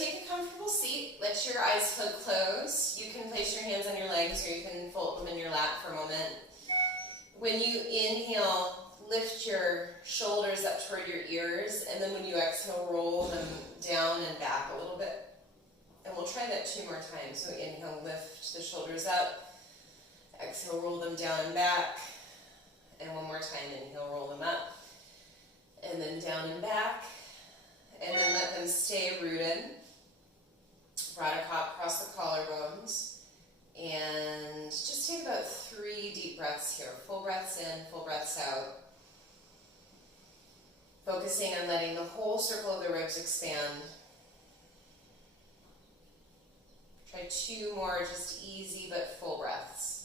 take a comfortable seat. Let your eyes feel closed. You can place your hands on your legs or you can fold them in your lap for a moment. When you inhale, lift your shoulders up toward your ears, and then when you exhale, roll them down and back a little bit. And we'll try that 2 more times. So inhale, lift the shoulders up. Exhale, roll them down and back. And one more time, inhale, roll them up. And then down and back. And then let them stay rooted. Brought across the collarbones. And just take about 3 deep breaths here. Full breaths in, full breaths out. Focusing on letting the whole circle of the ribs expand. Try 2 more, just easy but full breaths.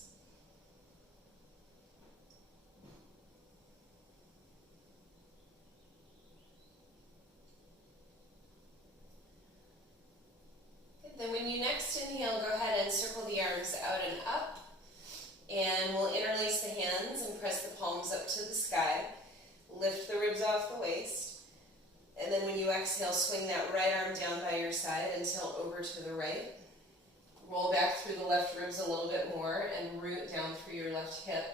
Then when you next inhale, go ahead and circle the arms out and up. And we'll interlace the hands and press the palms up to the sky. Lift the ribs off the waist. And then when you exhale, swing that right arm down by your side and tilt over to the right. Roll back through the left ribs a little bit more and root down through your left hip.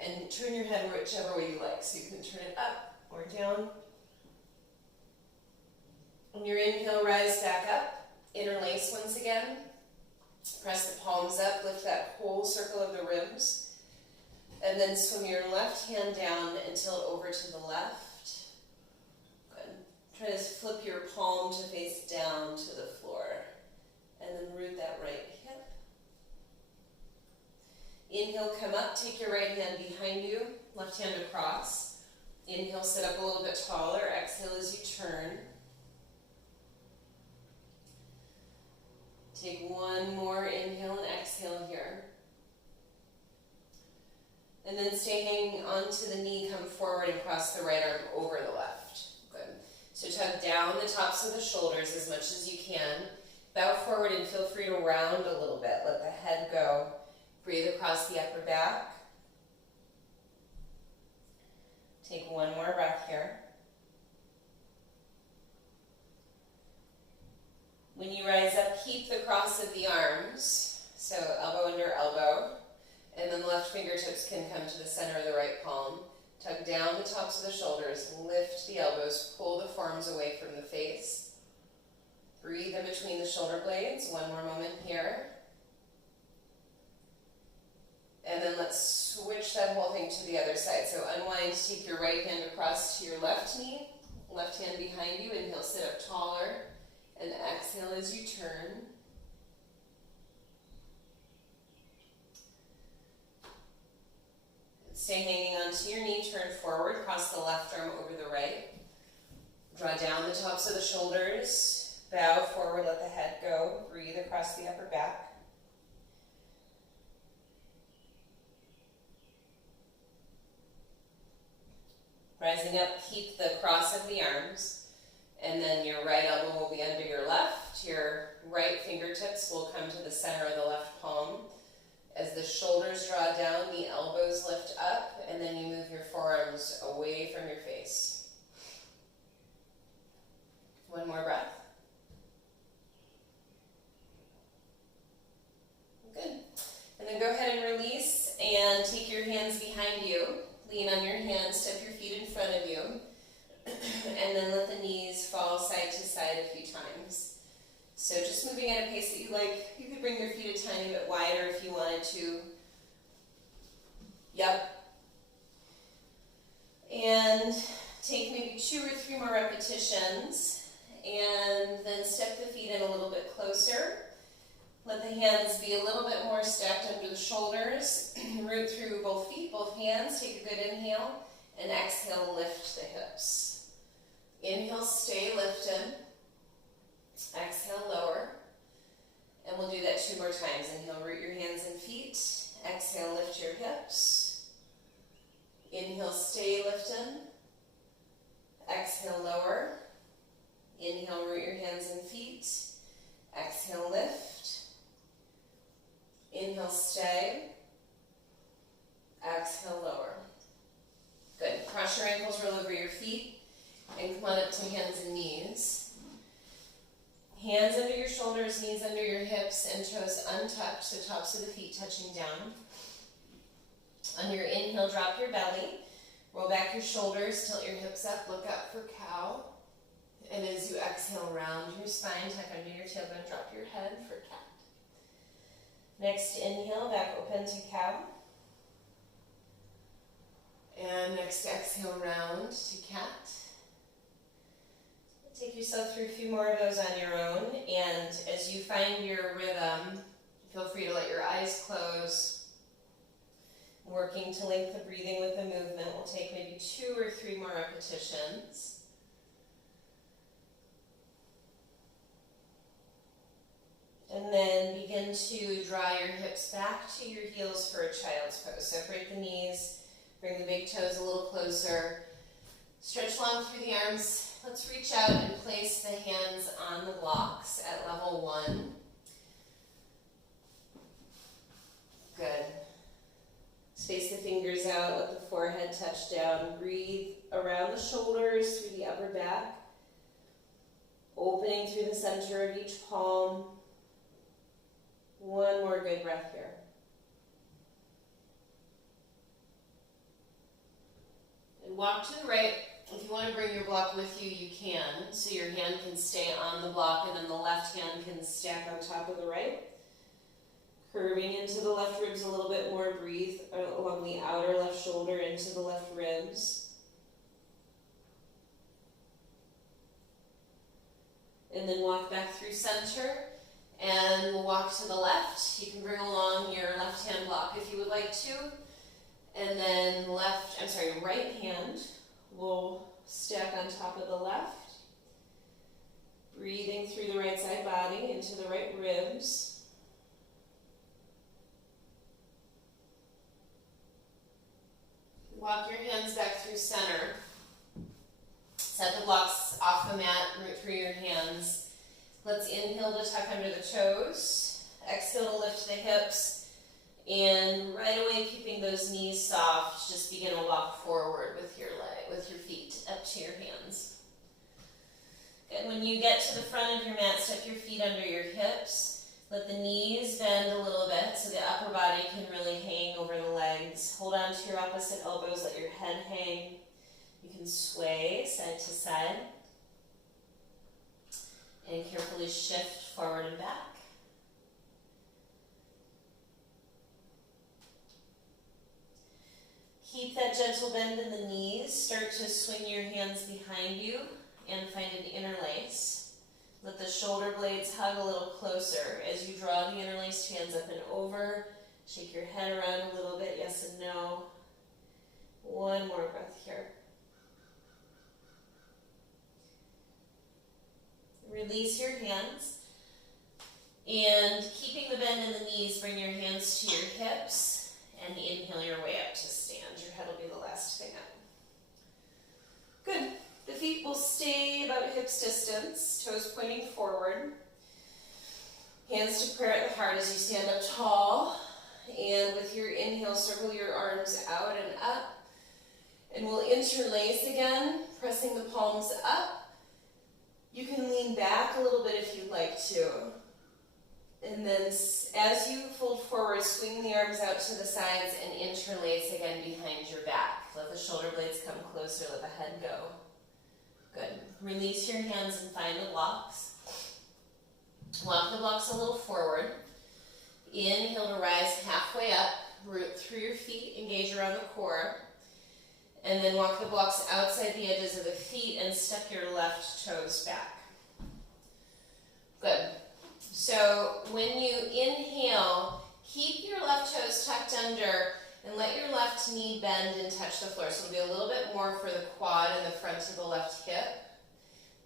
And turn your head whichever way you like. So you can turn it up or down. On your inhale, rise back up. Interlace once again. Press the palms up, lift that whole circle of the ribs. And then swing your left hand down and tilt over to the left. Good. Try to flip your palm to face down to the floor. And then root that right hip. Inhale, come up, take your right hand behind you, left hand across. Inhale, sit up a little bit taller. Exhale as you turn. Take 1 more inhale and exhale here. And then stay hanging onto the knee, come forward and cross the right arm over the left. Good. So tug down the tops of the shoulders as much as you can. Bow forward and feel free to round a little bit. Let the head go. Breathe across the upper back. Take 1 more breath here. When you rise up, keep the cross of the arms, so elbow under elbow, and then left fingertips can come to the center of the right palm. Tug down the tops of the shoulders, lift the elbows, pull the forearms away from the face. Breathe in between the shoulder blades, 1 more moment here. And then let's switch that whole thing to the other side. So unwind, take your right hand across to your left knee, left hand behind you, inhale, sit up taller. And exhale as you turn. Stay hanging onto your knee, turn forward, cross the left arm over the right. Draw down the tops of the shoulders, bow forward, let the head go, breathe across the upper back. Rising up, keep the cross of the arms. And then your right elbow will be under your left. Your right fingertips will come to the center of the left palm. As the shoulders draw down, the elbows lift up, and then you move your forearms away from your face. 1 more breath. Good. And then go ahead and release and take your hands behind you. Lean on your hands, step your feet in front of you. And then let the knees fall side to side a few times. So just moving at a pace that you like. You could bring your feet a tiny bit wider if you wanted to. Yep. And take maybe 2 or 3 more repetitions. And then step the feet in a little bit closer. Let the hands be a little bit more stacked under the shoulders. Root through both feet, both hands. Take a good inhale. And exhale, lift the hips. Inhale, stay lifted. Exhale, lower. And we'll do that 2 more times. Inhale, root your hands and feet. Exhale, lift your hips. Inhale, stay lifted. Exhale, lower. Inhale, root your hands and feet. Exhale, lift. Inhale, stay. Exhale, lower. Good. Cross your ankles, roll over your feet, and come on up to hands and knees. Hands toes untucked, so tops of the feet touching down. On your inhale, drop your belly. Roll back your shoulders, tilt your hips up, look up for cow. And as you exhale, round your spine, tuck under your tailbone, drop your head for cat. Next inhale, back open to cow. And next exhale, round to cat. Take yourself through a few more of those on your own, and as you find your rhythm, feel free to let your eyes close. Working to link the breathing with the movement. We'll take maybe 2 or 3 more repetitions. And then begin to draw your hips back to your heels for a child's pose. Separate the knees, bring the big toes a little closer. Stretch long through the arms. Let's reach out and place the hands on the blocks at level 1. Good. Space the fingers out, let the forehead touch down. Breathe around the shoulders, through the upper back. Opening through the center of each palm. One more good breath here. And walk to the right. If you want to bring your block with you, you can. So your hand can stay on the block and then the left hand can stack on top of the right. Curving into the left ribs a little bit more. Breathe along the outer left shoulder into the left ribs. And then walk back through center. And we'll walk to the left. You can bring along your left hand block if you would like to. And then right hand will stack on top of the left. Breathing through the right side body into the right ribs. Walk your hands back through center. Set the blocks off the mat, root through your hands. Let's inhale to tuck under the toes. Exhale to lift the hips. And right away, keeping those knees soft, just begin to walk forward with your feet up to your hands. Good. When you get to the front of your mat, step your feet under your hips. Let the knees bend a little bit so the upper body can really hang over the legs. Hold on to your opposite elbows, let your head hang. You can sway side to side. And carefully shift forward and back. Keep that gentle bend in the knees. Start to swing your hands behind you and find an interlace. Let the shoulder blades hug a little closer. As you draw the interlaced hands up and over, shake your head around a little bit, yes and no. One more breath here. Release your hands. And keeping the bend in the knees, bring your hands to your hips and inhale your way up to stand. Your head will be the last thing up. Good. The feet will stay about hips distance, toes pointing forward. Hands to prayer at the heart as you stand up tall. And with your inhale, circle your arms out and up. And we'll interlace again, pressing the palms up. You can lean back a little bit if you'd like to. And then as you fold forward, swing the arms out to the sides and interlace again behind your back. Let the shoulder blades come closer, let the head go. Good. Release your hands and find the blocks. Walk the blocks a little forward. Inhale to rise halfway up, root through your feet, engage around the core. And then walk the blocks outside the edges of the feet and step your left toes back. Good. So when you inhale, keep your left toes tucked under and let your left knee bend and touch the floor. So it'll be a little bit more for the quad and the front of the left hip.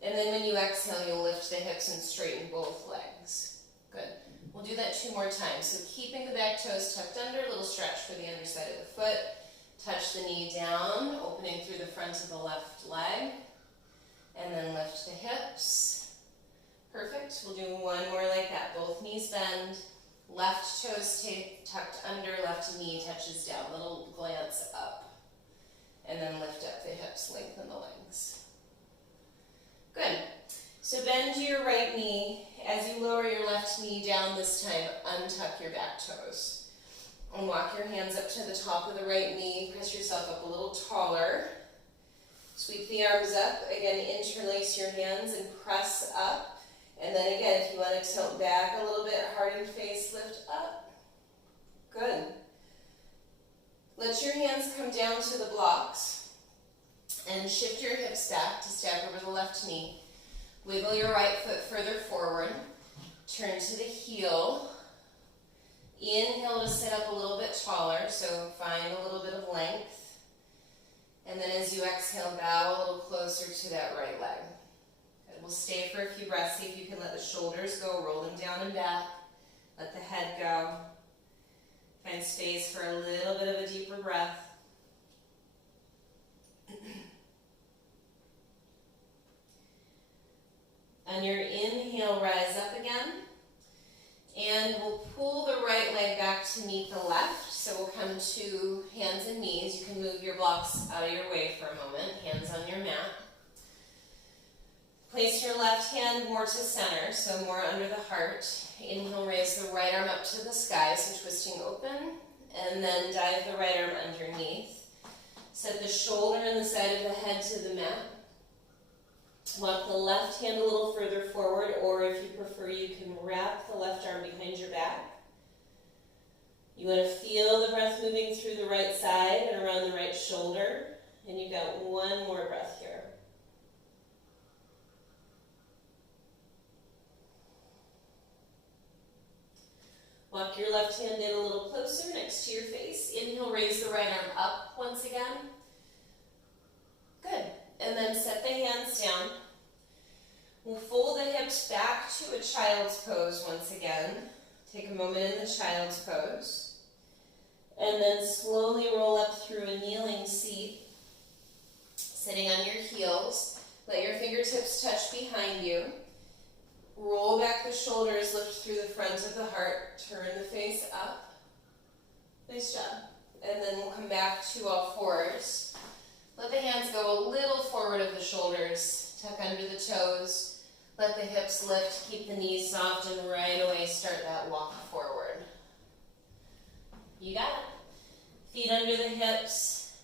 And then when you exhale, you'll lift the hips and straighten both legs. Good. We'll do that 2 more times. So keeping the back toes tucked under, a little stretch for the underside of the foot. Touch the knee down, opening through the front of the left leg. And then lift the hips. Perfect. We'll do 1 more like that. Both knees bend. Left toes tucked under, left knee touches down. Little glance up. And then lift up the hips, lengthen the legs. Good. So bend your right knee. As you lower your left knee down this time, untuck your back toes. And walk your hands up to the top of the right knee. Press yourself up a little taller. Sweep the arms up. Again, interlace your hands and press up. And then again, if you want to tilt back a little bit, hardened face, lift up. Good. Let your hands come down to the blocks and shift your hips back to stack over the left knee. Wiggle your right foot further forward. Turn to the heel. Inhale to sit up a little bit taller, so find a little bit of length. And then as you exhale, bow a little closer to that right leg. Good. We'll stay for a few breaths. See if you can let the shoulders go, roll them down and back. Let the head go. Find space for a little bit of a deeper breath. On your inhale, rise up again. And we'll pull the right leg back to meet the left. So we'll come to hands and knees. You can move your blocks out of your way for a moment. Hands on your mat. Place your left hand more to center, so more under the heart. Inhale, raise the right arm up to the sky, so twisting open. And then dive the right arm underneath. Set the shoulder and the side of the head to the mat. Walk the left hand a little further forward, or if you prefer, you can wrap the left arm behind your back. You want to feel the breath moving through the right side and around the right shoulder. And you've got one more breath here. Walk your left hand in a little closer next to your face. Inhale, raise the right arm up once again. Good. And then set the hands down. We'll fold the hips back to a child's pose once again. Take a moment in the child's pose. And then slowly roll up through a kneeling seat. Sitting on your heels. Let your fingertips touch behind you. Roll back the shoulders, lift through the front of the heart. Turn the face up. Nice job. And then we'll come back to all fours. Let the hands go a little forward of the shoulders. Tuck under the toes. Let the hips lift. Keep the knees soft, and right away start that walk forward. You got it. Feet under the hips.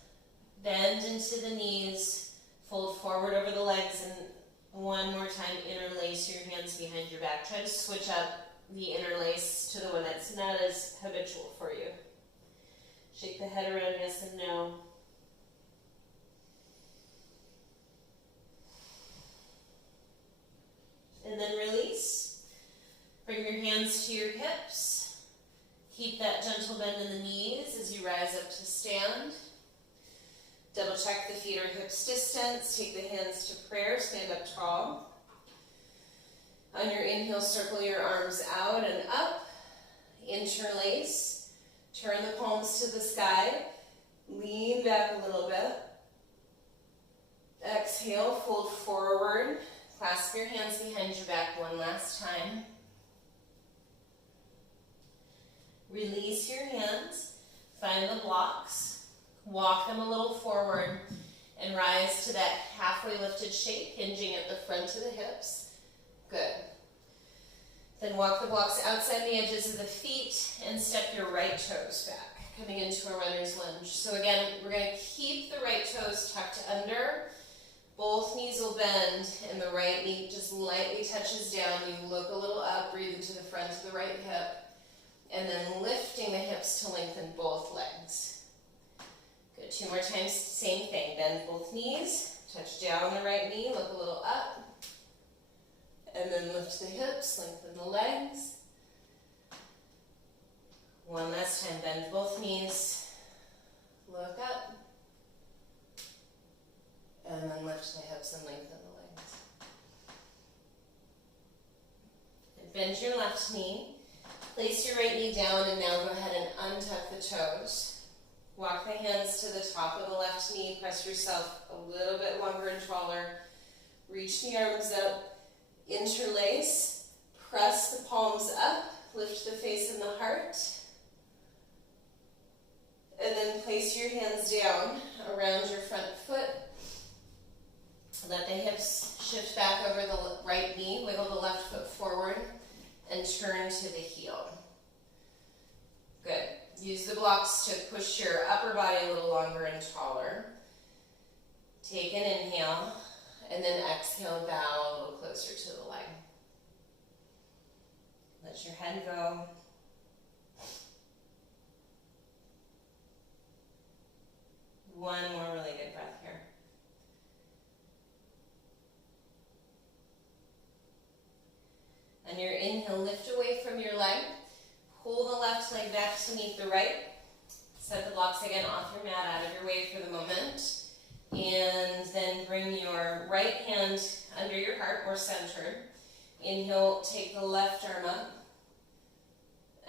Bend into the knees. Fold forward over the legs, and one more time, interlace your hands behind your back. Try to switch up the interlace to the one that's not as habitual for you. Shake the head around yes and no. And then release. Bring your hands to your hips. Keep that gentle bend in the knees as you rise up to stand. Double check the feet or hips distance. Take the hands to prayer. Stand up tall. On your inhale, circle your arms out and up. Interlace. Turn the palms to the sky. Lean back a little bit. Exhale, fold forward. Clasp your hands behind your back one last time. Release your hands. Find the blocks. Walk them a little forward and rise to that halfway lifted shape, hinging at the front of the hips. Good. Then walk the blocks outside the edges of the feet and step your right toes back, coming into a runner's lunge. So again, we're going to keep the right toes tucked under. Both knees will bend, and the right knee just lightly touches down. You look a little up, breathe into the front of the right hip, and then lifting the hips to lengthen both legs. Good, 2 more times, same thing. Bend both knees, touch down the right knee, look a little up, and then lift the hips, lengthen the legs. One last time, bend both knees, look up, and then lift the hips and lengthen the legs. And bend your left knee. Place your right knee down, and now go ahead and untuck the toes. Walk the hands to the top of the left knee. Press yourself a little bit longer and taller. Reach the arms up. Interlace. Press the palms up. Lift the face and the heart. And then place your hands down around your front foot. Let the hips shift back over the right knee, wiggle the left foot forward, and turn to the heel. Good. Use the blocks to push your upper body a little longer and taller. Take an inhale, and then exhale, bow a little closer to the leg. Let your head go. One more really good breath here. On your inhale, lift away from your leg. Pull the left leg back to meet the right. Set the blocks again off your mat, out of your way for the moment. And then bring your right hand under your heart, or centered. Inhale, take the left arm up.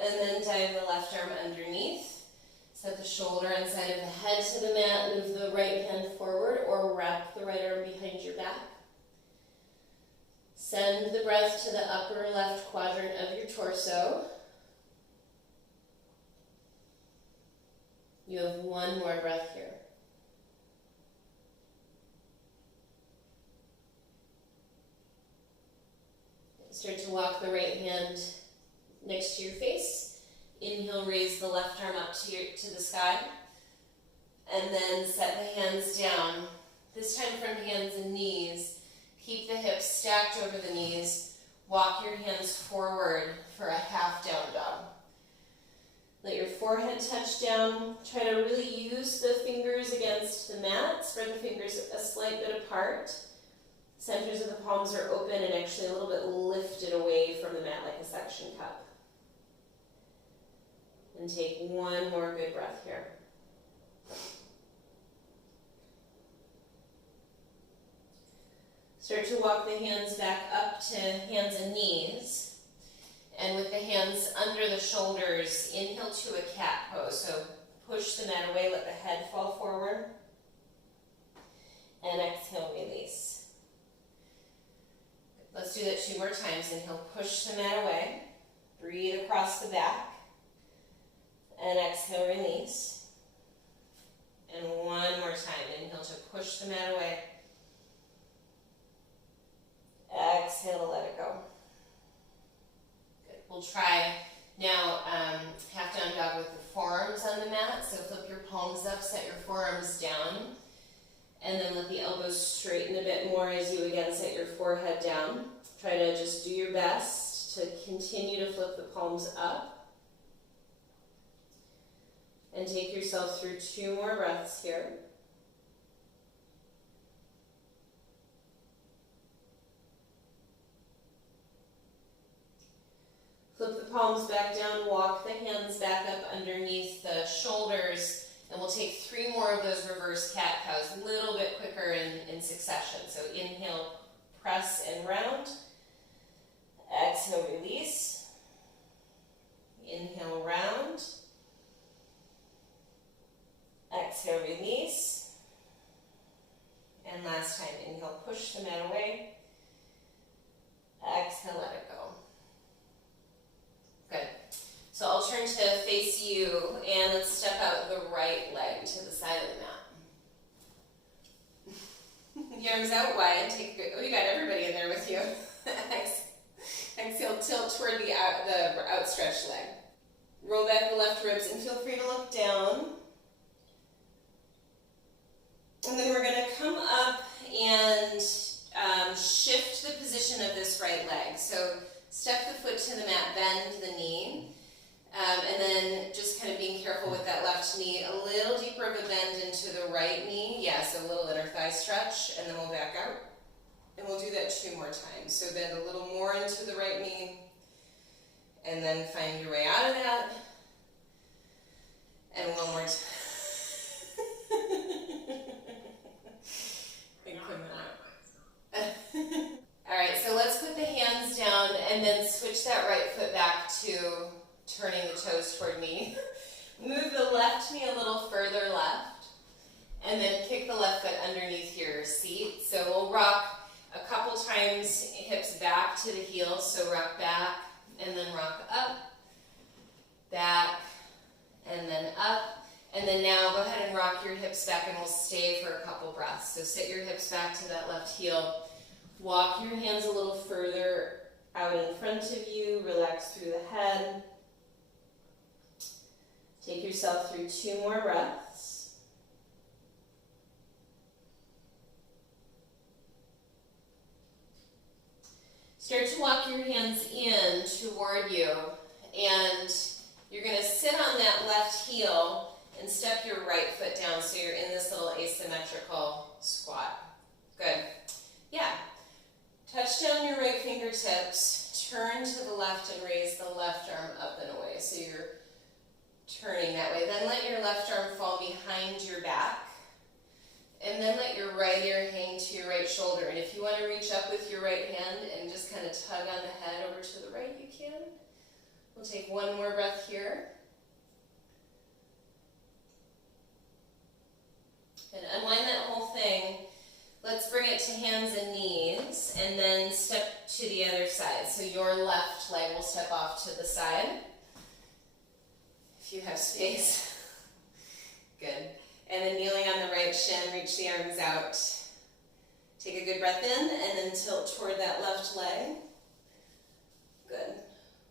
And then dive the left arm underneath. Set the shoulder inside of the head to the mat. Move the right hand forward, or wrap the right arm behind your back. Send the breath to the upper left quadrant of your torso. You have one more breath here. Start to walk the right hand next to your face. Inhale, raise the left arm up to the sky. And then set the hands down. This time from hands and knees. Keep the hips stacked over the knees. Walk your hands forward for a half down dog. Let your forehead touch down. Try to really use the fingers against the mat. Spread the fingers a slight bit apart. Centers of the palms are open and actually a little bit lifted away from the mat like a suction cup. And take one more good breath here. Start to walk the hands back up to hands and knees. And with the hands under the shoulders, inhale to a cat pose. So push the mat away, let the head fall forward. And exhale, release. Let's do that 2 more times. Inhale, push the mat away. Breathe across the back. And exhale, release. And one more time. Inhale to push the mat away. Exhale to let it go. Good. We'll try now half down dog with the forearms on the mat. So flip your palms up, set your forearms down. And then let the elbows straighten a bit more as you again set your forehead down. Try to just do your best to continue to flip the palms up. And take yourself through 2 more breaths here. Flip the palms back down, walk the hands back up underneath the shoulders, and we'll take 3 more of those reverse cat cows, a little bit quicker in succession. So inhale, press and round. Exhale, release. Inhale, round. Exhale, release. And last time, inhale, push the mat away. Exhale, let it go. Good. So I'll turn to face you, and let's step out the right leg to the side of the mat. The arms out wide. Oh, you got everybody in there with you. Exhale, tilt toward the outstretched leg. Roll back the left ribs, and feel free to look down. And then we're going to come up and shift the position of this right leg. So step the foot to the mat, bend the knee, and then just kind of being careful with that left knee. A little deeper of a bend into the right knee. Yes, a little inner thigh stretch, and then we'll back out. And we'll do that 2 more times. So bend a little more into the right knee, and then find your way out of that. And one more time. All right, so let's put the hands down and then switch that right foot back to turning the toes toward me. Move the left knee a little further left, and then kick the left foot underneath your seat. So we'll rock a couple times, hips back to the heels. So rock back, and then rock up, back, and then up. And then now go ahead and rock your hips back, and we'll stay for a couple breaths. So sit your hips back to that left heel. Walk your hands a little further out in front of you, relax through the head. Take yourself through 2 more breaths. Start to walk your hands in toward you, and you're going to sit on that left heel and step your right foot down so you're in this little asymmetrical squat. Good. Yeah. Touch down your right fingertips, turn to the left and raise the left arm up and away. So you're turning that way. Then let your left arm fall behind your back. And then let your right ear hang to your right shoulder. And if you want to reach up with your right hand and just kind of tug on the head over to the right, you can. We'll take 1 more breath here. And unwind that whole thing. Let's bring it to hands and knees, and then step to the other side. So your left leg will step off to the side, if you have space. Good. And then kneeling on the right shin, reach the arms out. Take a good breath in, and then tilt toward that left leg. Good.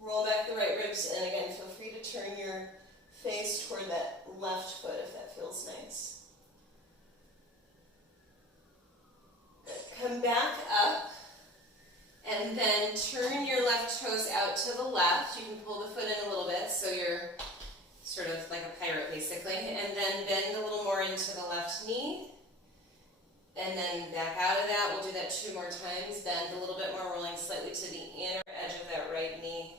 Roll back the right ribs, and again, feel free to turn your face toward that left foot if that feels nice. Come back up, and then turn your left toes out to the left. You can pull the foot in a little bit, so you're sort of like a pirate, basically. And then bend a little more into the left knee, and then back out of that. We'll do that 2 more times. Bend a little bit more, rolling slightly to the inner edge of that right knee,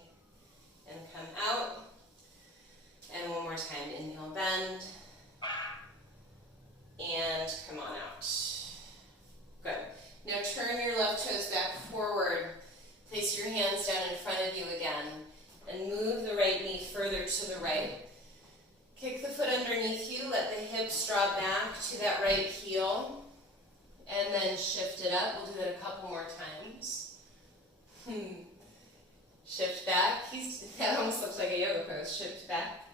and come out. And 1 more time, inhale, bend, and come on out. Good. Now turn your left toes back forward. Place your hands down in front of you again, and move the right knee further to the right. Kick the foot underneath you, let the hips draw back to that right heel, and then shift it up. We'll do that a couple more times. Shift back. That almost looks like a yoga pose. Shift back.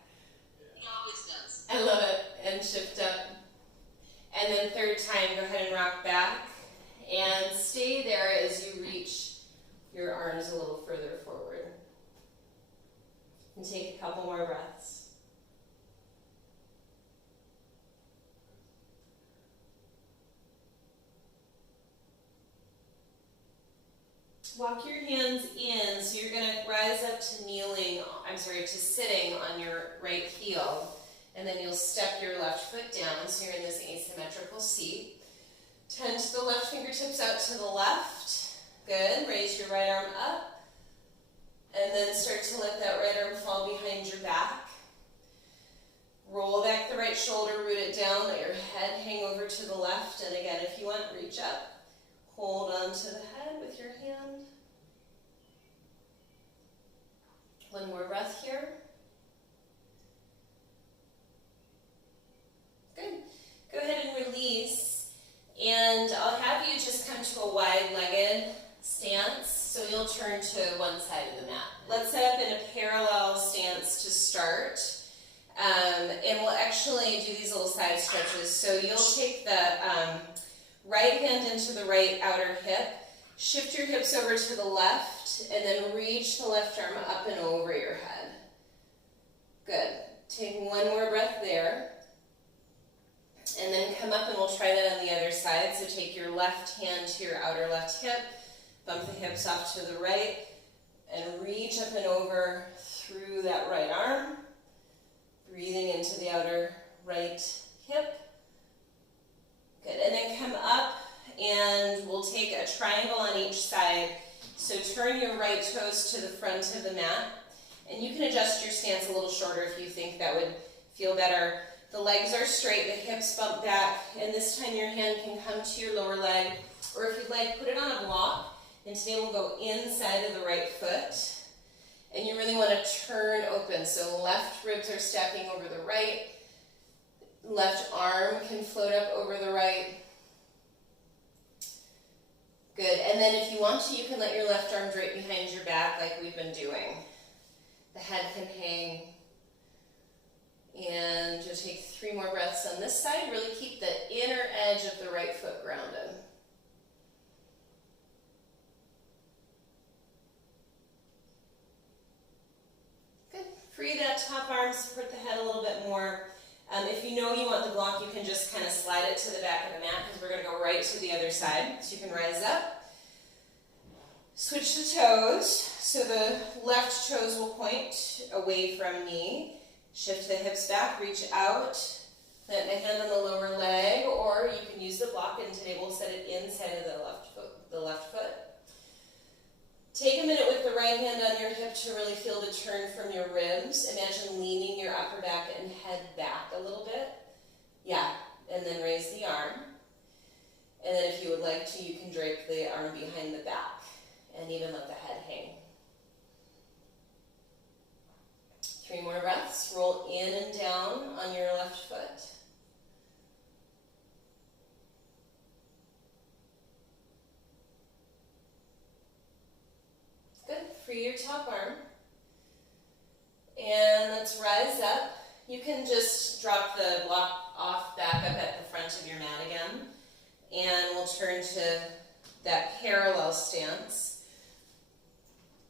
He always does. I love it. And shift up. And then 3rd time, go ahead and rock back. And stay there as you reach your arms a little further forward. And take a couple more breaths. Walk your hands in, so you're going to rise up to sitting on your right heel, and then you'll step your left foot down, so you're in this asymmetrical seat. Tense the left fingertips out to the left. Good. Raise your right arm up, and then start to let that right arm fall behind your back. Roll back the right shoulder, root it down, let your head hang over to the left, and again, if you want, reach up. Hold on to the head with your hand. 1 more breath here. Good. Go ahead and release. And I'll have you just come to a wide-legged stance. So you'll turn to one side of the mat. Let's set up in a parallel stance to start. And we'll actually do these little side stretches. So you'll take the right hand into the right outer hip, shift your hips over to the left, and then reach the left arm up and over your head. Good. Take 1 more breath there. And then come up, and we'll try that on the other side. So take your left hand to your outer left hip, bump the hips off to the right, and reach up and over through that right arm, breathing into the outer right hip. Good, and then come up, and we'll take a triangle on each side. So turn your right toes to the front of the mat, and you can adjust your stance a little shorter if you think that would feel better. The legs are straight, the hips bump back, and this time your hand can come to your lower leg, or if you'd like, put it on a block, and today we'll go inside of the right foot, and you really want to turn open, so left ribs are stepping over the right, left arm can float up over the right. Good, and then if you want to, you can let your left arm drape behind your back like we've been doing. The head can hang. And you'll take 3 more breaths on this side. Really keep the inner edge of the right foot grounded. free that top arm, support the head a little bit more. If you know you want the block, you can just kind of slide it to the back of the mat because we're going to go right to the other side. So you can rise up. Switch the toes. So the left toes will point away from me. Shift the hips back, reach out. Plant the hand on the lower leg, or you can use the block, and today we'll set it inside of the left foot. Take a minute with the right hand on your hip to really feel the turn from your ribs. Imagine leaning your upper back and head back a little bit. Yeah, and then raise the arm. And then if you would like to, you can drape the arm behind the back and even let the head hang. 3 more breaths. Roll in and down on your left foot. Good. Free your top arm. And let's rise up. You can just drop the block off back up at the front of your mat again. And we'll turn to that parallel stance.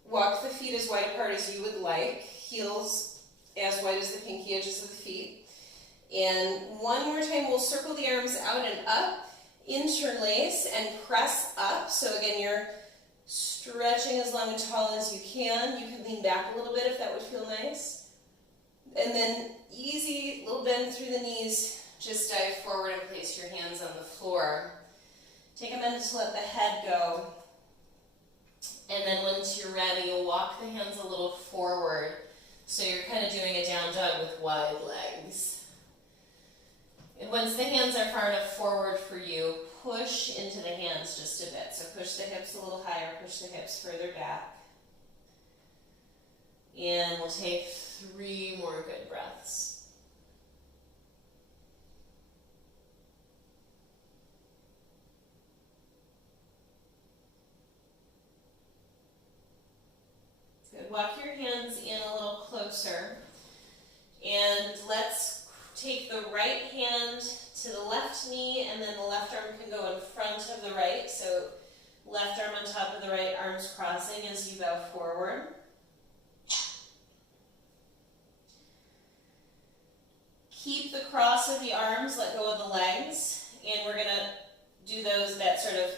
Walk the feet as wide apart as you would like. Heels as wide as the pinky edges of the feet. And one more time, we'll circle the arms out and up, interlace and press up. So again, you're stretching as long and tall as you can. You can lean back a little bit if that would feel nice. And then easy little bend through the knees. Just dive forward and place your hands on the floor. Take a minute to let the head go. And then once you're ready, you'll walk the hands a little forward. So you're kind of doing a down dog with wide legs. And once the hands are far enough forward for you, push into the hands just a bit. So push the hips a little higher, push the hips further back. And we'll take 3 more good breaths. Good. Walk your hands in a little closer. And let's take the right hand to the left knee, and then the left arm can go in front of the right. So left arm on top of the right, arms crossing as you bow forward. Keep the cross of the arms, let go of the legs, and we're going to do that sort of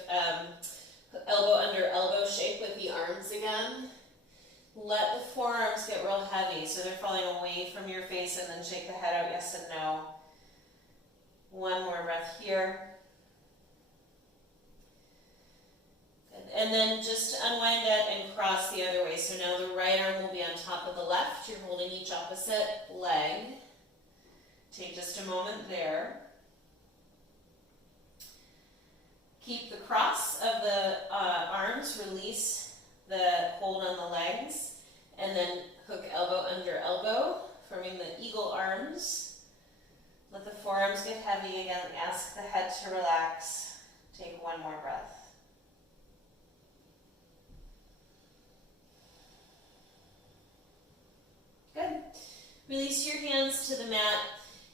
elbow under elbow shape with the arms again. Let the forearms get real heavy so they're falling away from your face, and then shake the head out, yes and no. 1 more breath here. Good. And then just unwind it and cross the other way. So now the right arm will be on top of the left. You're holding each opposite leg. Take just a moment there. Keep the cross of the arms, release the hold on the legs, and then hook elbow under elbow, forming the eagle arms. Let the forearms get heavy again. Ask the head to relax. Take 1 more breath. Good. Release your hands to the mat,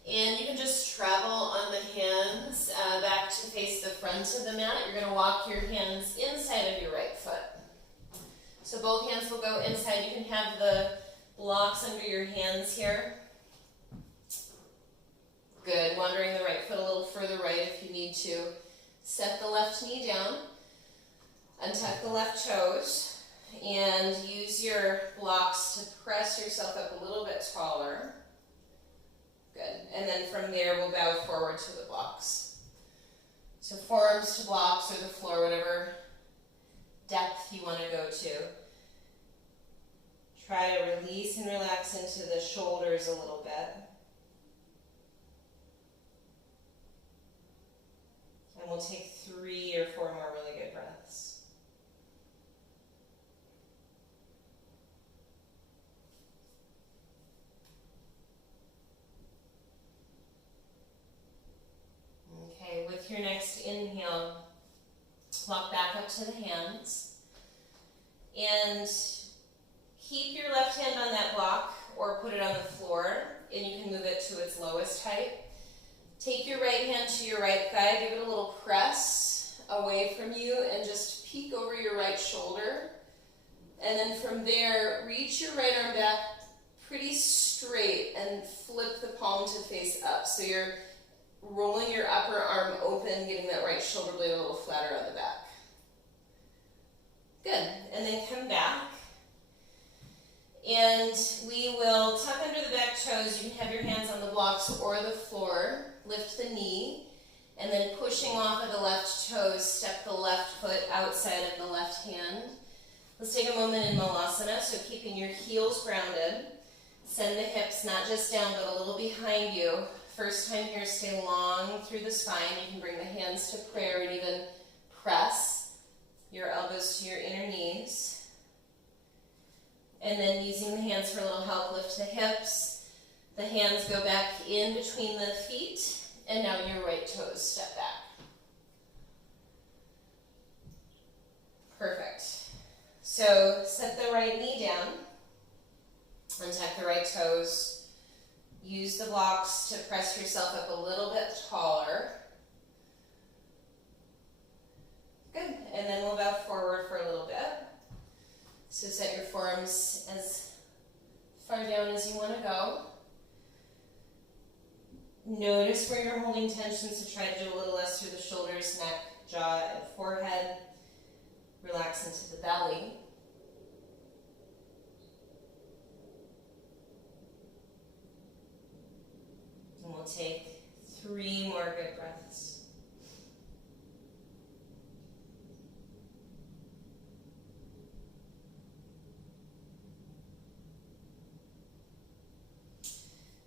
and you can just travel on the hands back to face the front of the mat. You're going to walk your hands inside of your right foot. So both hands will go inside. You can have the blocks under your hands here. Good. Wandering the right foot a little further right if you need to. Set the left knee down. Untuck the left toes. And use your blocks to press yourself up a little bit taller. Good. And then from there, we'll bow forward to the blocks. So forearms to blocks or the floor, whatever depth you want to go to. Try to release and relax into the shoulders a little bit. And we'll take 3 or 4 more really good breaths. Okay, with your next inhale, walk back up to the hands. And keep your left hand on that block or put it on the floor, and you can move it to its lowest height. Take your right hand to your right thigh, give it a little press away from you, and just peek over your right shoulder. And then from there, reach your right arm back, pretty straight and flip the palm to face up. So you're rolling your upper arm open, getting that right shoulder blade a little flatter on the back. Good, and then come back. And we will tuck under the back toes. You can have your hands on the blocks or the floor. Lift the knee, and then pushing off of the left toes, step the left foot outside of the left hand. Let's take a moment in Malasana, so keeping your heels grounded. Send the hips not just down, but a little behind you. First time here, stay long through the spine. You can bring the hands to prayer and even press your elbows to your inner knees. And then using the hands for a little help, lift the hips. The hands go back in between the feet, and now your right toes step back. Perfect. So set the right knee down, untuck the right toes. Use the blocks to press yourself up a little bit taller. Good, and then we'll bow forward for a little bit. So set your forearms as far down as you want to go. Notice where you're holding tension, so try to do a little less through the shoulders, neck, jaw, and forehead. Relax into the belly. And we'll take 3 more good breaths.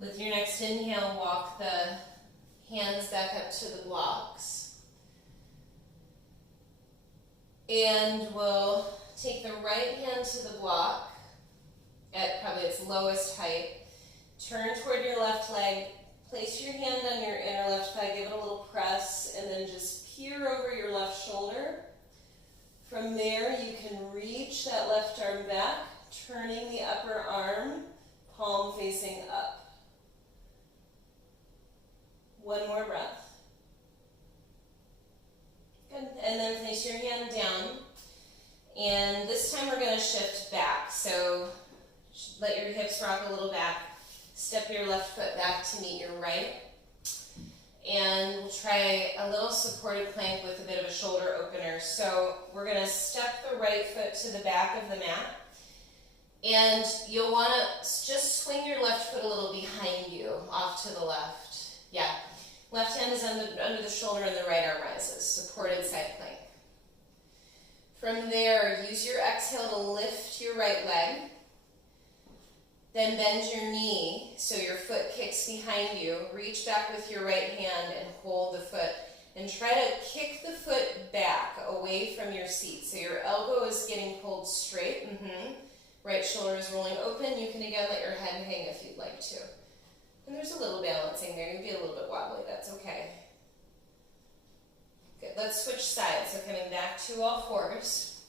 With your next inhale, walk the hands back up to the blocks. And we'll take the right hand to the block at probably its lowest height. Turn toward your left leg. Place your hand on your inner left thigh. Give it a little press. And then just peer over your left shoulder. From there, you can reach that left arm back, turning the upper arm, palm facing up. One more breath. Good. And then place your hand down. And this time we're going to shift back. So let your hips rock a little back. Step your left foot back to meet your right. And we'll try a little supported plank with a bit of a shoulder opener. So we're going to step the right foot to the back of the mat. And you'll want to just swing your left foot a little behind you, off to the left. Yeah. Left hand is under the shoulder and the right arm rises. Supported side plank. From there, use your exhale to lift your right leg. Then bend your knee so your foot kicks behind you. Reach back with your right hand and hold the foot. And try to kick the foot back away from your seat. So your elbow is getting pulled straight. Right shoulder is rolling open. You can again let your head hang if you'd like to. And there's a little balancing there. You'll be a little bit wobbly. That's okay. Good. Let's switch sides. So coming back to all fours.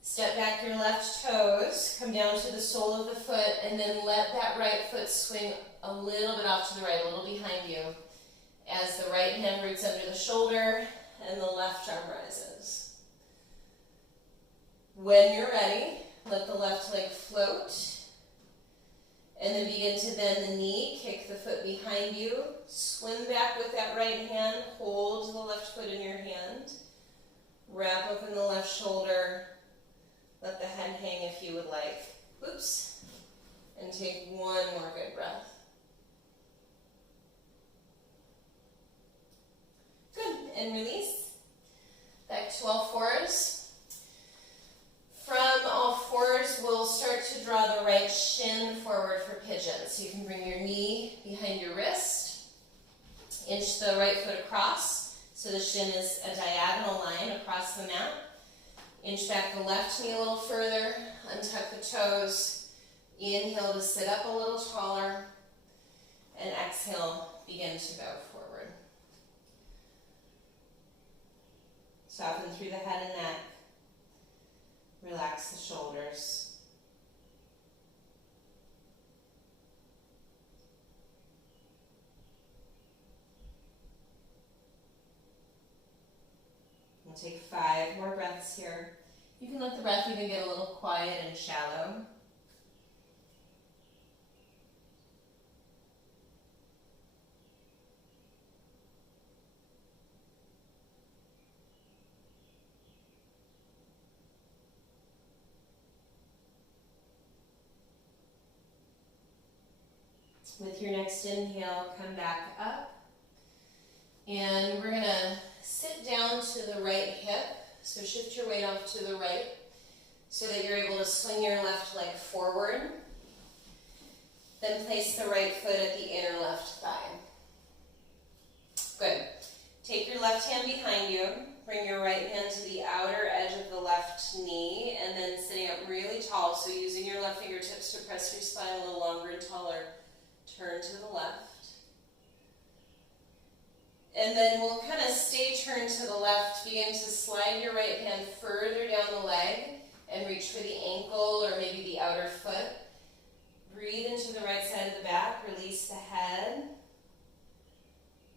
Step back your left toes. Come down to the sole of the foot. And then let that right foot swing a little bit off to the right, a little behind you. As the right hand roots under the shoulder and the left arm rises. When you're ready, let the left leg float. And then begin to bend the knee, kick the foot behind you, swim back with that right hand, hold the left foot in your hand, wrap open the left shoulder, let the head hang if you would like. Oops. And take one more good breath. Good, and release. Back to all fours. From all fours, we'll start to draw the right shin forward for pigeon. So you can bring your knee behind your wrist, inch the right foot across, so the shin is a diagonal line across the mat. Inch back the left knee a little further, untuck the toes, inhale to sit up a little taller, and exhale, begin to bow forward. Soften through the head and neck. Relax the shoulders. We'll take 5 more breaths here. You can let the breath even get a little quiet and shallow. With your next inhale, come back up. And we're gonna sit down to the right hip. So shift your weight off to the right so that you're able to swing your left leg forward. Then place the right foot at the inner left thigh. Good. Take your left hand behind you. Bring your right hand to the outer edge of the left knee, and then sitting up really tall, so using your left fingertips to press your spine a little longer and taller. Turn to the left. And then we'll kind of stay turned to the left. Begin to slide your right hand further down the leg and reach for the ankle or maybe the outer foot. Breathe into the right side of the back. Release the head.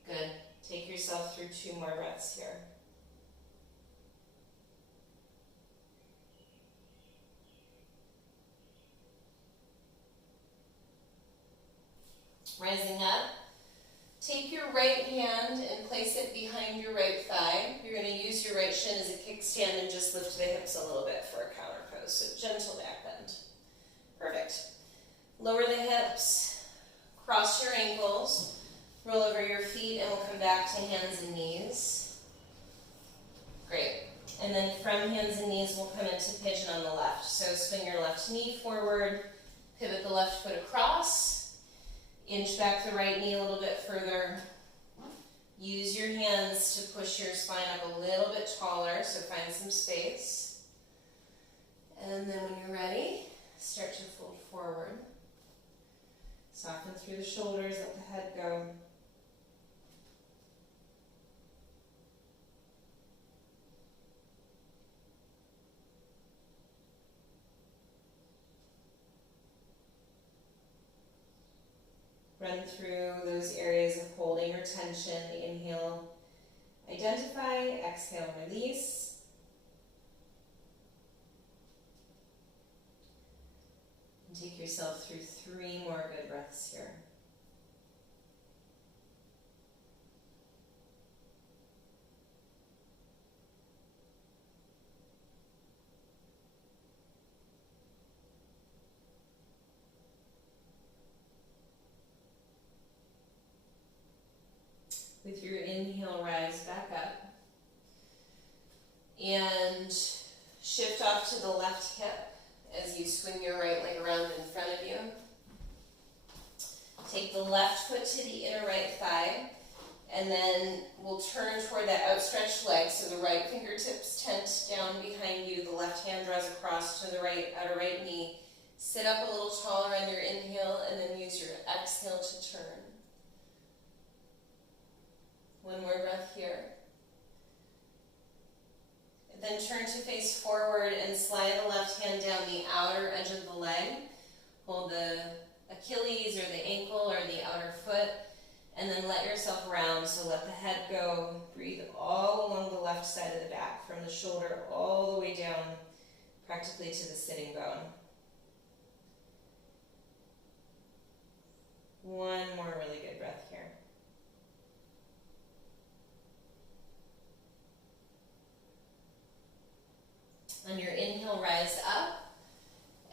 Good. Take yourself through 2 more breaths here. Rising up. Take your right hand and place it behind your right thigh. You're going to use your right shin as a kickstand and just lift the hips a little bit for a counter pose. So gentle back bend. Perfect. Lower the hips. Cross your ankles. Roll over your feet and we'll come back to hands and knees. Great. And then from hands and knees we'll come into pigeon on the left. So swing your left knee forward. Pivot the left foot across. Inch back the right knee a little bit further. Use your hands to push your spine up a little bit taller, so find some space. And then when you're ready, start to fold forward. Soften through the shoulders, let the head go. Run through those areas of holding or tension. Inhale, identify, exhale, release. And take yourself through 3 more good breaths here. With your inhale, rise back up. And shift off to the left hip as you swing your right leg around in front of you. Take the left foot to the inner right thigh, and then we'll turn toward that outstretched leg, so the right fingertips tent down behind you, the left hand draws across to the right outer right knee. Sit up a little taller on your inhale, and then use your exhale to turn. 1 more breath here. And then turn to face forward and slide the left hand down the outer edge of the leg. Hold the Achilles or the ankle or the outer foot, and then let yourself round, so let the head go. Breathe all along the left side of the back, from the shoulder all the way down, practically to the sitting bone. 1 more really good breath here. On your inhale, rise up,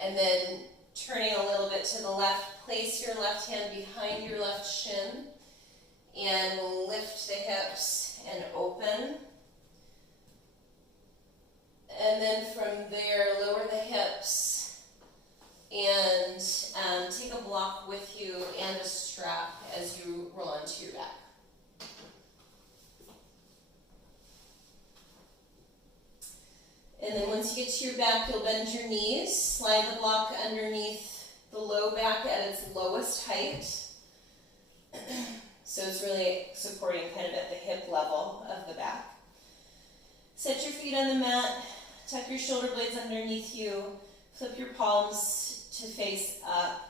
and then turning a little bit to the left, place your left hand behind your left shin, and we'll lift the hips and open. And then from there, lower the hips and take a block with you and a strap as you roll onto your back. And then once you get to your back, you'll bend your knees, slide the block underneath the low back at its lowest height. So it's really supporting kind of at the hip level of the back. Set your feet on the mat, tuck your shoulder blades underneath you, flip your palms to face up,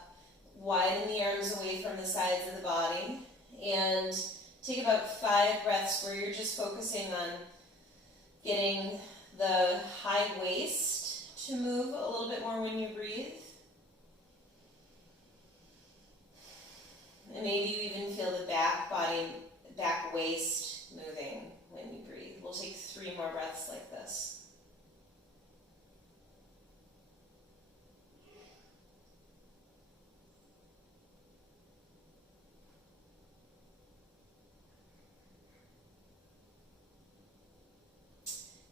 widen the arms away from the sides of the body, and take about 5 breaths where you're just focusing on getting the high waist to move a little bit more when you breathe. And maybe you even feel the back waist moving when you breathe. We'll take 3 more breaths like this.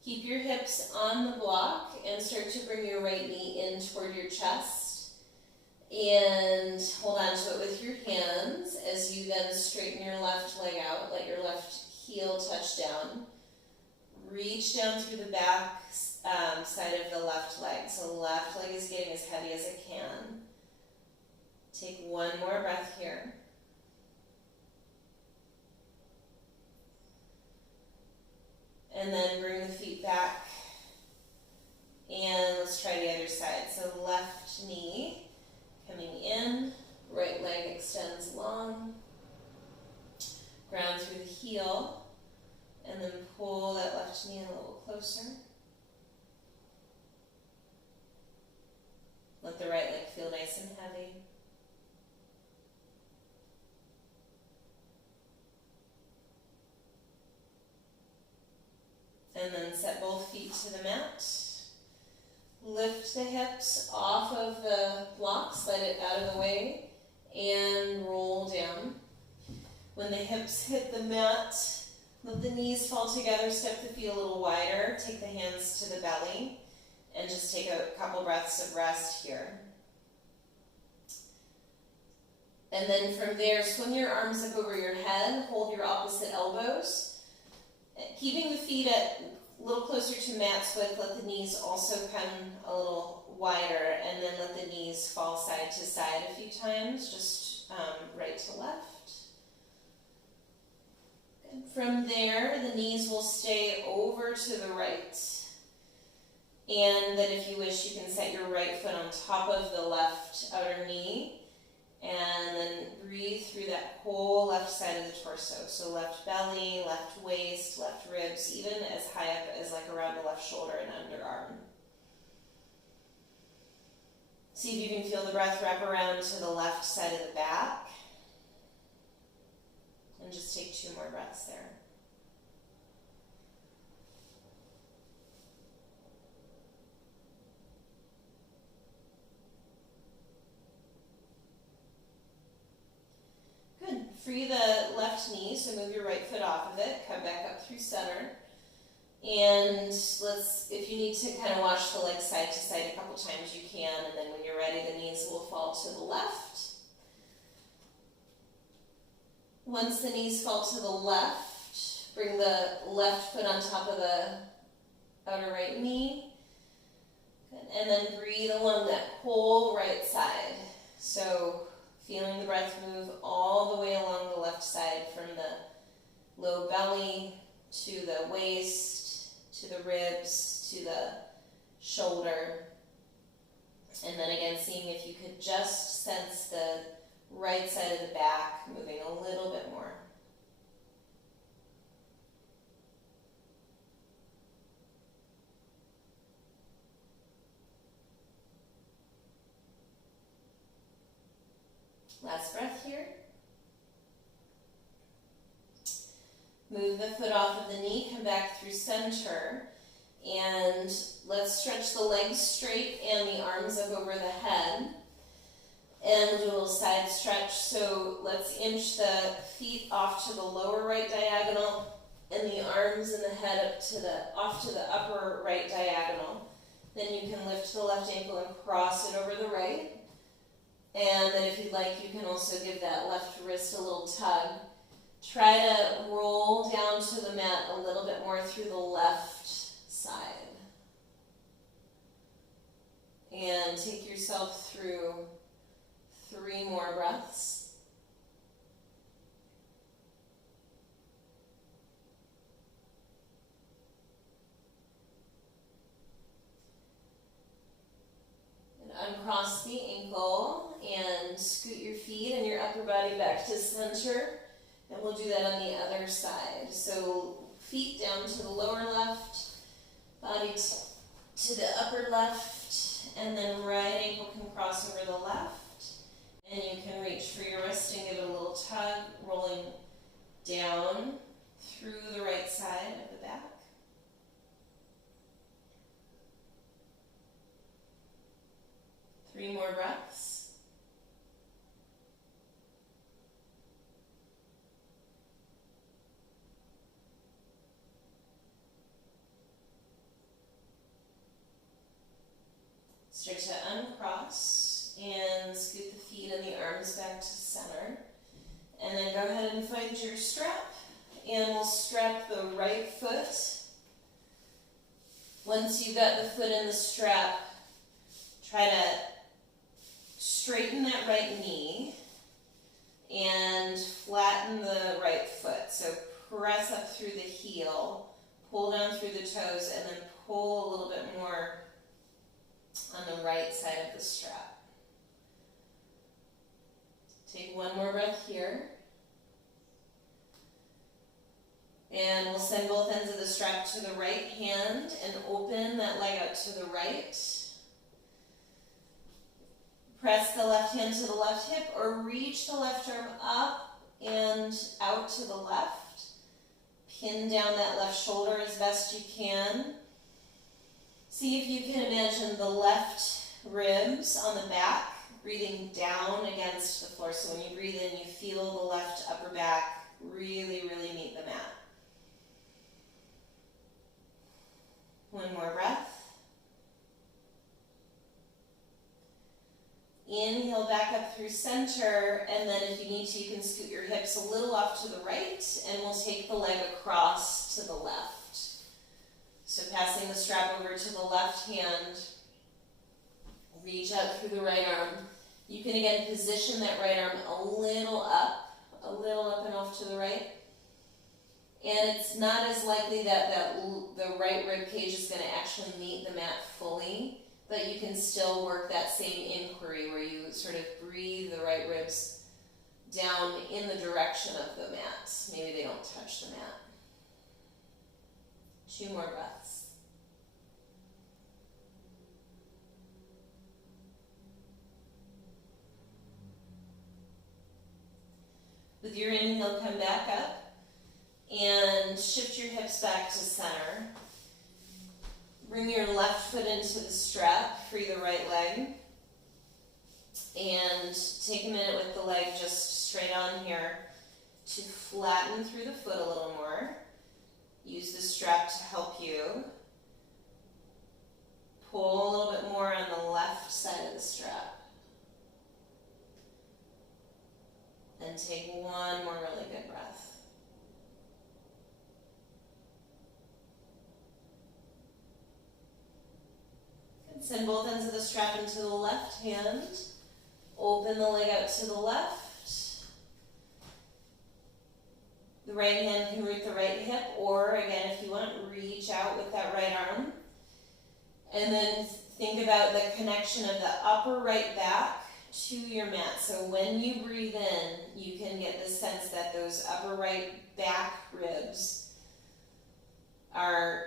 Keep your hips on the block and start to bring your right knee in toward your chest. And hold on to it with your hands as you then straighten your left leg out. Let your left heel touch down. Reach down through the back side of the left leg. So the left leg is getting as heavy as it can. Take one more breath here. And then bring the feet back. And let's try the other side. So left knee coming in, right leg extends long. Ground through the heel. And then pull that left knee in a little closer. Let the right leg feel nice and heavy. And then set both feet to the mat. Lift the hips off of the block, slide it out of the way, and roll down. When the hips hit the mat, let the knees fall together, step the feet a little wider, take the hands to the belly, and just take a couple breaths of rest here. And then from there, swing your arms up over your head, hold your opposite elbows. Keeping the feet at a little closer to mat's width, let the knees also come a little wider, and then let the knees fall side to side a few times, just right to left. Good. From there, the knees will stay over to the right, and then if you wish, you can set your right foot on top of the left outer knee, and then breathe through that whole left side of the torso. So left belly, left waist, left ribs, even as high up as like around the left shoulder and underarm. See if you can feel the breath wrap around to the left side of the back. And just take 2 more breaths there. Free the left knee, so move your right foot off of it, come back up through center. And if you need to kind of wash the legs side to side a couple times, you can, and then when you're ready, the knees will fall to the left. Once the knees fall to the left, bring the left foot on top of the outer right knee. Good. And then breathe along that whole right side. So feeling the breath move all the way along the left side from the low belly to the waist, to the ribs, to the shoulder. And then again, seeing if you could just sense the right side of the back moving a little bit more. Last breath here. Move the foot off of the knee, come back through center, and let's stretch the legs straight and the arms up over the head. And we'll do a little side stretch. So let's inch the feet off to the lower right diagonal and the arms and the head off to the upper right diagonal. Then you can lift the left ankle and cross it over the right. And then if you'd like, you can also give that left wrist a little tug. Try to roll down to the mat a little bit more through the left side. And take yourself through 3 more breaths. And uncross the ankle and scoot your feet and your upper body back to center. And we'll do that on the other side. So feet down to the lower left, body to the upper left, and then right ankle can cross over the left. And you can reach for your wrist and give it a little tug, rolling down through the right side of the back. Three more breaths. your strap, and we'll strap the right foot. Once you've got the foot in the strap, try to straighten that right knee and flatten the right foot. So press up through the heel, pull down through the toes, and then pull a little bit more on the right side of the strap. Take one more breath here. And we'll send both ends of the strap to the right hand and open that leg out to the right. Press the left hand to the left hip or reach the left arm up and out to the left. Pin down that left shoulder as best you can. See if you can imagine the left ribs on the back breathing down against the floor. So when you breathe in, you feel the left upper back really, really meet the mat. One more breath. Inhale back up through center, and then if you need to, you can scoot your hips a little off to the right, and we'll take the leg across to the left. So passing the strap over to the left hand, reach out through the right arm. You can again position that right arm a little up and off to the right. And it's not as likely that the right rib cage is going to actually meet the mat fully, but you can still work that same inquiry where you sort of breathe the right ribs down in the direction of the mat. Maybe they don't touch the mat. 2 more breaths. With your inhale, come back up. And shift your hips back to center. Bring your left foot into the strap, free the right leg. And take a minute with the leg just straight on here to flatten through the foot a little more. Use the strap to help you. Pull a little bit more on the left side of the strap. And take one more really good breath. Send both ends of the strap into the left hand. Open the leg out to the left. The right hand can root the right hip, or again, if you want, reach out with that right arm. And then think about the connection of the upper right back to your mat. So when you breathe in, you can get the sense that those upper right back ribs are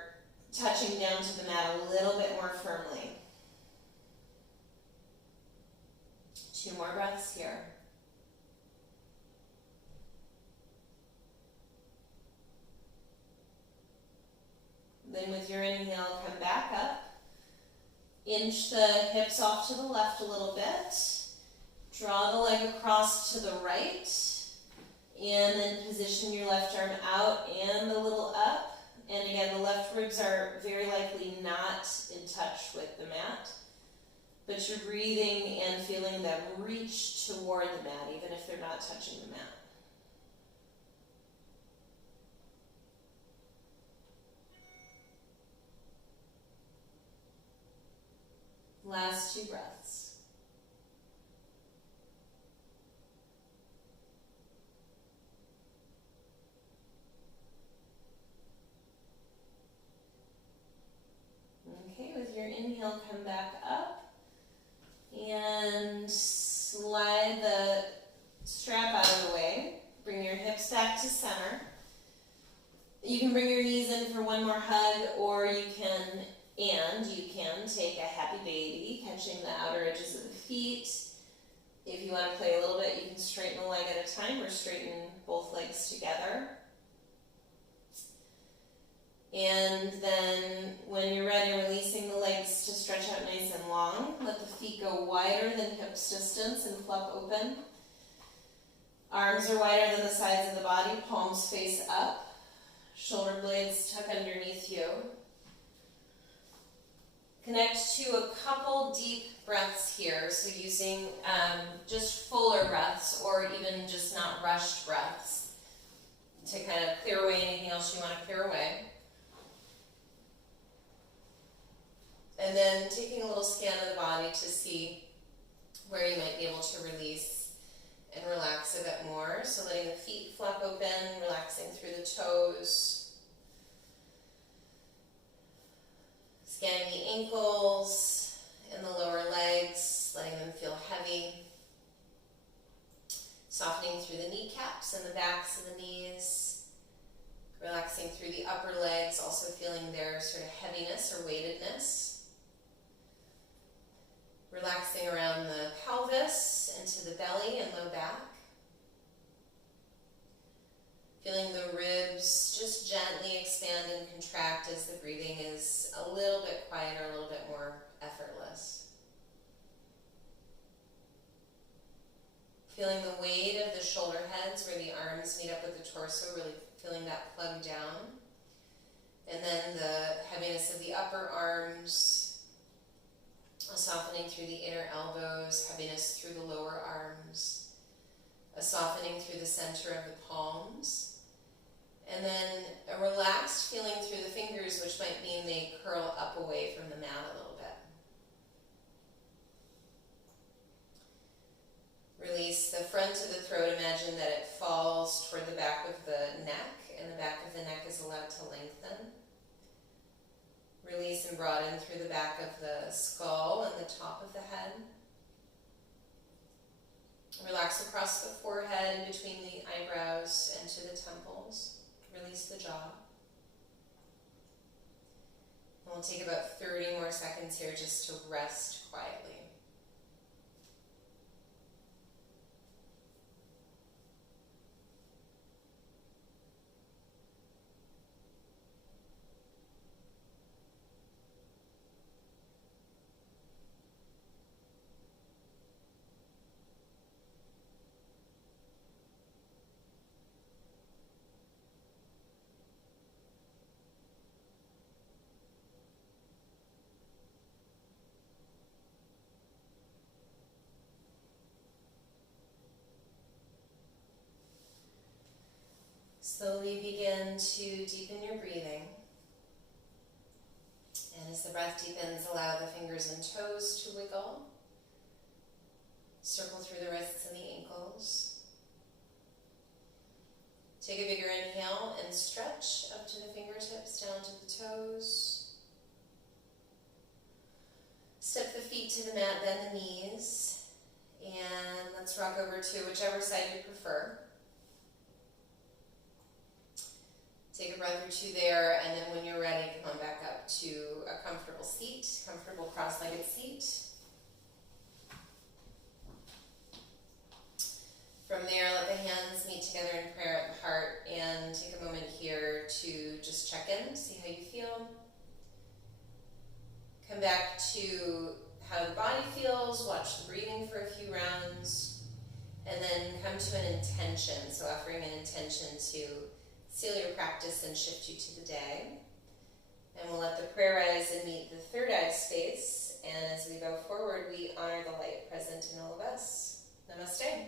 touching down to the mat a little bit more firmly. 2 more breaths here. Then with your inhale, come back up. Inch the hips off to the left a little bit. Draw the leg across to the right. And then position your left arm out and a little up. And again, the left ribs are very likely not in touch with the mat. But you're breathing and feeling them reach toward the mat, even if they're not touching the mat. Last 2 breaths. Okay, with your inhale, come back up. And slide the strap out of the way. Bring your hips back to center. You can bring your knees in for one more hug, or you can take a happy baby, catching the outer edges of the feet. If you want to play a little bit, you can straighten a leg at a time or straighten both legs together. And then when you're ready, releasing the legs to stretch out nice and long. Let the feet go wider than hips distance and flop open. Arms are wider than the sides of the body, palms face up. Shoulder blades tuck underneath you. Connect to a couple deep breaths here, so using just fuller breaths or even just not rushed breaths. to kind of clear away anything else you want to clear away. And then taking a little scan of the body to see where you might be able to release and relax a bit more. So letting the feet flap open, relaxing through the toes. Scanning the ankles and the lower legs, letting them feel heavy. Softening through the kneecaps and the backs of the knees. Relaxing through the upper legs, also feeling their sort of heaviness or weightedness. Relaxing around the pelvis, into the belly and low back. Feeling the ribs just gently expand and contract as the breathing is a little bit quieter, a little bit more effortless. Feeling the weight of the shoulder heads where the arms meet up with the torso, really feeling that plug down. And then the heaviness of the upper arms, a softening through the inner elbows, heaviness through the lower arms, a softening through the center of the palms, and then a relaxed feeling through the fingers, which might mean they curl up away from the mat a little bit. Release the front of the throat. Imagine that it falls toward the back of the neck, and the back of the neck is allowed to lengthen. Release and broaden through the back of the skull and the top of the head. Relax across the forehead, between the eyebrows and to the temples. Release the jaw. And we'll take about 30 more seconds here just to rest quietly. Slowly begin to deepen your breathing. And as the breath deepens, allow the fingers and toes to wiggle. Circle through the wrists and the ankles. Take a bigger inhale and stretch up to the fingertips, down to the toes. Step the feet to the mat, bend the knees. And let's rock over to whichever side you prefer. Take a breath or two there, and then when you're ready, come on back up to a comfortable seat, comfortable cross-legged seat. From there, let the hands meet together in prayer at the heart, and take a moment here to just check in, see how you feel. Come back to how the body feels, watch the breathing for a few rounds, and then come to an intention, so offering an intention to seal your practice and shift you to the day. And we'll let the prayer rise and meet the third eye space. And as we go forward, we honor the light present in all of us. Namaste.